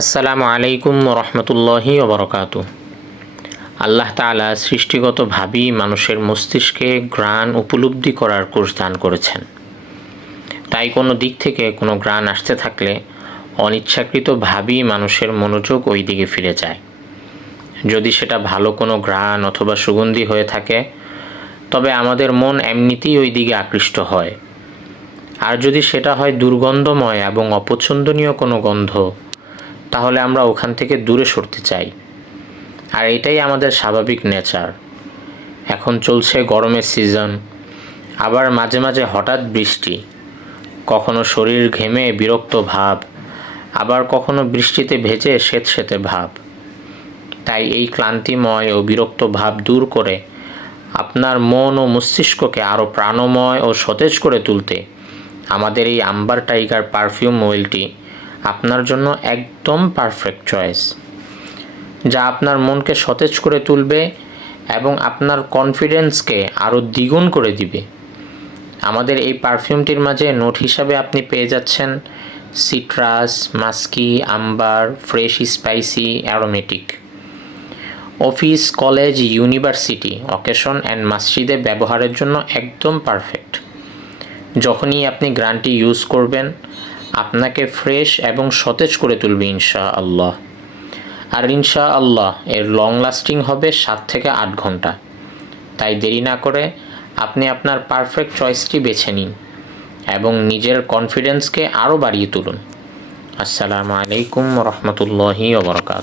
আসসালামু আলাইকুম রহমতুল্লাহি ওবরকাতু। আল্লাহ তাআলা সৃষ্টিগতভাবেই মানুষের মস্তিষ্কে ঘ্রাণ উপলব্ধি করার কোষ দান করেছেন। তাই কোনো দিক থেকে কোনো ঘ্রাণ আসতে থাকলে অনিচ্ছাকৃতভাবেই মানুষের মনোযোগ ওই দিকে ফিরে যায়। যদি সেটা ভালো কোনো ঘ্রাণ অথবা সুগন্ধি হয়ে থাকে, তবে আমাদের মন এমনিতেই ওই দিকে আকৃষ্ট হয়। আর যদি সেটা হয় দুর্গন্ধময় এবং অপছন্দনীয় কোনো গন্ধ, তাহলে আমরা ওখান থেকে দূরে সরতে চাই। আর এটাই আমাদের স্বাভাবিক নেচার। এখন চলছে গরমের সিজন, আবার মাঝে মাঝে হঠাৎ বৃষ্টি, কখনো শরীর ঘেমে বিরক্ত ভাব, আবার কখনো বৃষ্টিতে ভেজে স্যাঁতসেঁতে ভাব। তাই এই ক্লান্তিময় ও বিরক্ত ভাব দূর করে আপনার মন ও মস্তিষ্ককে আরও প্রাণময় ও সতেজ করে তুলতে আমাদের এই আম্বার টাইগার পারফিউম অয়েলটি আপনার জন্য একদম পারফেক্ট চয়েস, যা আপনার মনকে সতেজ করে তুলবে এবং আপনার কনফিডেন্সকে আরও দ্বিগুণ করে দিবে। আমাদের এই পারফিউমটির মাঝে নোট হিসাবে আপনি পেয়ে যাচ্ছেন citrus, musky, amber, fresh spicy, aromatic. Office, college, university, occasion and মসজিদে ব্যবহারের জন্য একদম পারফেক্ট। যখনই আপনি ঘ্রাণটি ইউজ করবেন, আপনাকে ফ্রেশ এবং সতেজ করে তুলবে ইনশাআল্লাহ। আর ইনশাআল্লাহ এর লং লাস্টিং হবে 7 থেকে 8 ঘন্টা। তাই দেরি না করে আপনি আপনার পারফেক্ট চয়েসটি বেছে নিন এবং নিজের কনফিডেন্সকে আরও বাড়িয়ে তুলুন। আসসালামু আলাইকুম রহমতুল্লাহি ওয়া বারাকাতুহু।